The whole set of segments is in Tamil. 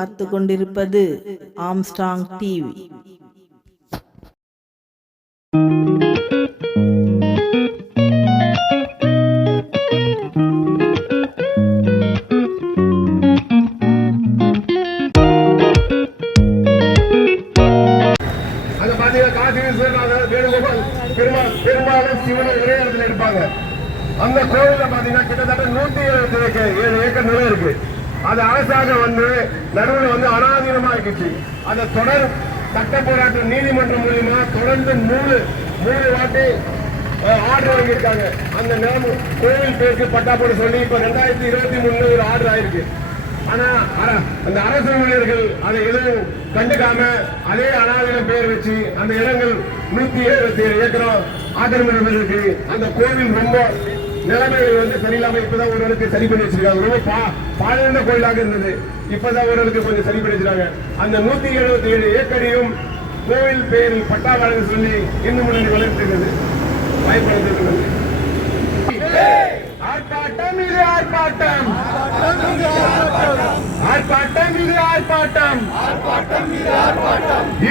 பார்த்து கொண்டிருப்பது ஆம்ஸ்ட்ராங் டிவி. பெரும்பாலும் சிவனை ஒரே இடத்துல இருப்பாங்க. அந்த கோவில பாத்தீங்கன்னா கிட்டத்தட்ட 177 ஏக்கர் நிலம் இருக்கு. அது அரசாங்கம் நடுவில் அனாதீனமா இருந்துச்சு. அதை தொடர் சட்ட போராட்ட நீதிமன்றம் மூலியமா தொடர்ந்து மூணு வாட்டி ஆர்டர் வாங்கியிருக்காங்க. அந்த நிலம் கோவில் பேருக்கு பட்டா போட சொல்லி இப்ப 2023 ஒரு ஆர்டர் ஆயிருக்கு. ஆனா அந்த அரசு ஊழியர்கள் அதை எதுவும் கண்டுக்காம அதே அனாதீனம் பெயர் வச்சு அந்த இடங்கள் 177 ஏக்கரம் ஆக்கிரமிப்பு இருக்கு. அந்த கோவில் ரொம்ப நிலைமைகள் சரியில்லாம இப்பதான் ஓரளவுக்கு சரி பண்ணி வச்சிருக்காங்க. ரொம்ப பாழந்த கோயிலாக இருந்தது. இப்பதான் ஓரளவுக்கு கொஞ்சம் சரி பண்ணி வச்சிருக்காங்க. அந்த 177 ஏக்கரையும் கோவில் பெயரில் பட்டா வழங்க சொல்லி இந்து முன்னணி வளர்த்திருக்கிறது. வாய்ப்பு ஆர்ப்பாட்டம் இது ஆர்ப்பாட்டம், ஆர்ப்பாட்டம் இது ஆர்ப்பாட்டம்,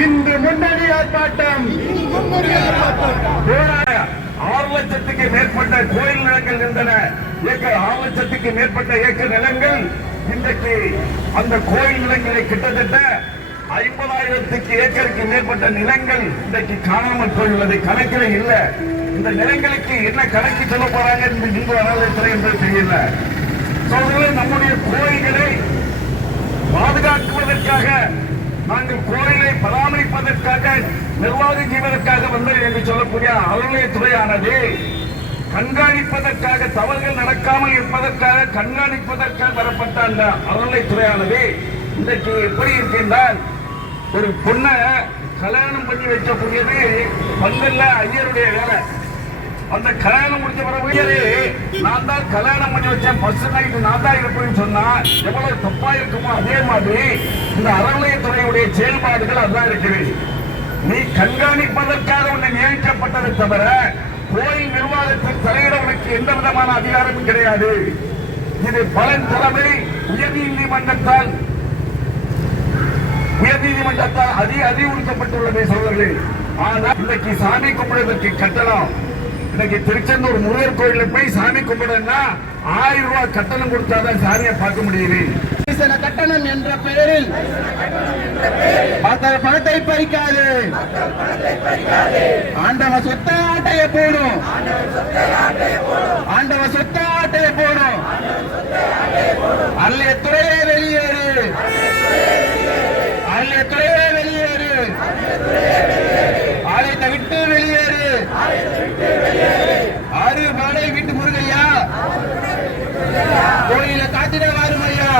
இந்து முன்னணி ஆர்ப்பாட்டம். 6 லட்சத்துக்கு மேற்பட்ட கோயில் நிலங்கள் இருந்தன. 6 லட்சத்துக்கு மேற்பட்ட ஏக்கர் நிலங்கள் இன்றைக்கு அந்த கோயில் நிலங்களை கிட்டத்தட்ட 50,000 ஏக்கருக்கு மேற்பட்ட நிலங்கள் இன்றைக்கு காணாமல் போயுள்ளது. கணக்கில் இல்ல. இந்த நிலங்களுக்கு என்ன கணக்கு சொல்ல போறாங்க இந்து அறநிலையத்துறை என்று தெரியல. நம்முடைய கோயில்களை பாதுகாக்குவதற்காக, நாங்கள் கோயிலை பராமரிப்பதற்காக, நிர்வாகம் செய்வதற்காக என்று சொல்லக்கூடிய அறநிலையத்துறையானது கண்காணிப்பதற்காக, தவறுகள் நடக்காமல் இருப்பதற்காக கண்காணிப்பதற்காக வரப்பட்ட அந்த அறநிலையத்துறையானது இன்றைக்கு எப்படி இருக்கின்றால், ஒரு பொண்ணை கல்யாணம் பண்ணி வைக்கக்கூடியது பங்கல்ல ஐயருடைய வேலை. அந்த கல்யாணம் முடிச்ச பிறகு நான் தான் கல்யாணம் பண்ணி வச்சேன், பஸ் நைட்டு நான் தான் இருப்பேன்னு சொன்னா எவ்வளவு தப்பா இருக்குமோ அதே மாதிரி இந்த அறநிலையத்துறையுடைய செயல்பாடுகள் அதான் இருக்குது. நீ கண்காணிப்பதற்காக உன்னை நியமிக்கப்பட்டதை தவிர கோயில் நிர்வாகத்தில் தலையிட உனக்கு எந்த விதமான அதிகாரமும் கிடையாது. இது பலன் தலைமை உயர்நீதிமன்றத்தால் அறிவுறுத்தப்பட்டுள்ளதை சொல்வர்கள். ஆனால் இன்னைக்கு சாமி கும்பிடுவதற்கு கட்டணம், இன்னைக்கு திருச்செந்தூர் முருகர் கோயில போய் சாமி கும்பிடுன்னா 1000 ரூபாய் கட்டணம் கொடுத்தாதான் சாமியை பார்க்க முடியுது. கட்டணம் என்ற பெயரில் பணத்தை பறிக்காது. ஆண்டவ சொத்த ஆட்டைய போடும், ஆண்டவ சொத்த ஆட்டைய போடும். அறநிலையத்துறையே வெளியேறு, அறநிலையத்துறையே வெளியேறு, ஆலயத்தை விட்டு வெளியேறு. ஆறு பாடை விட்டு முருகையா, கோயில காத்திட வாருமையா,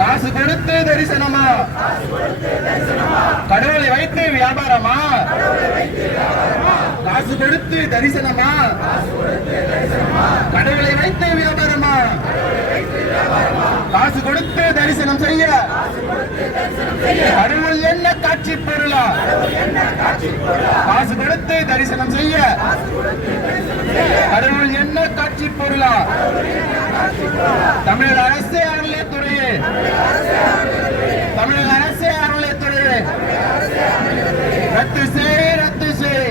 காசு கொடுத்து தரிசனமா, கடவுளை வைத்து வியாபாரமா, காசு கொடுத்து தரிசனமா, கடவுளை வைத்து வியாபாரமா, காசு கொடுத்து தரிசனம் செய்ய கடவுள் என்ன காட்சி பொருளா, காசு கொடுத்து தரிசனம் செய்ய கடவுள் என்ன காட்சி பொருளா. தமிழக அரசு அறநிலையத்துறையே, தமிழக அரசு அறநிலையத்துறையே ரத்து செய், ரத்து செய்,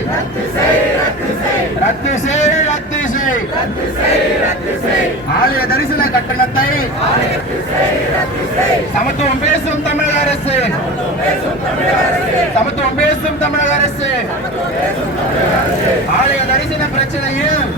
ரத்து செய், ரத்து செய். ஆலய தரிசன கட்டணத்தை சமத்துவம் பேசும் தமிழக அரசு, சமத்துவம் பேசும் தமிழக அரசு. ஆலய தரிசன பிரச்சனையும்